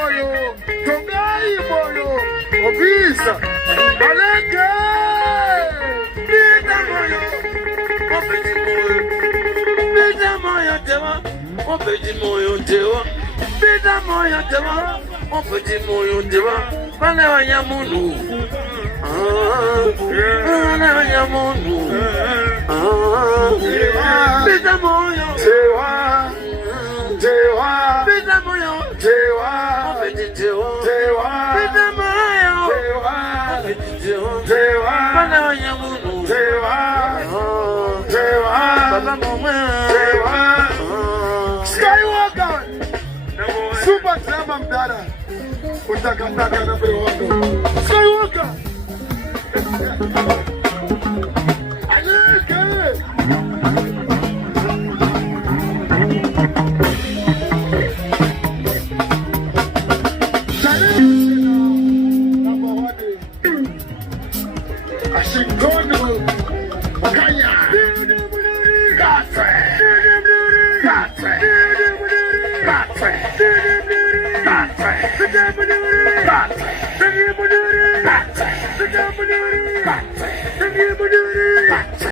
moyo, tongai moyo, obisa, aleke. Bida moyo, obiji moyo, bida moyo tewa, obiji moyo tewa, bida moyo tewa, obiji moyo tewa, bale wanyamunu, bale wanyamunu, bida moyo tewa. Tewa, bida moyo, tewa, tewa, bida moyo, tewa, tewa, bana wanyamunu, tewa, tewa, baba mama, tewa, Skywalker, super drama mdada, utakataka na mbele wako, Skywalker, aleke. Ashingono Kanya Katre Katre Katre Katre Katre Katre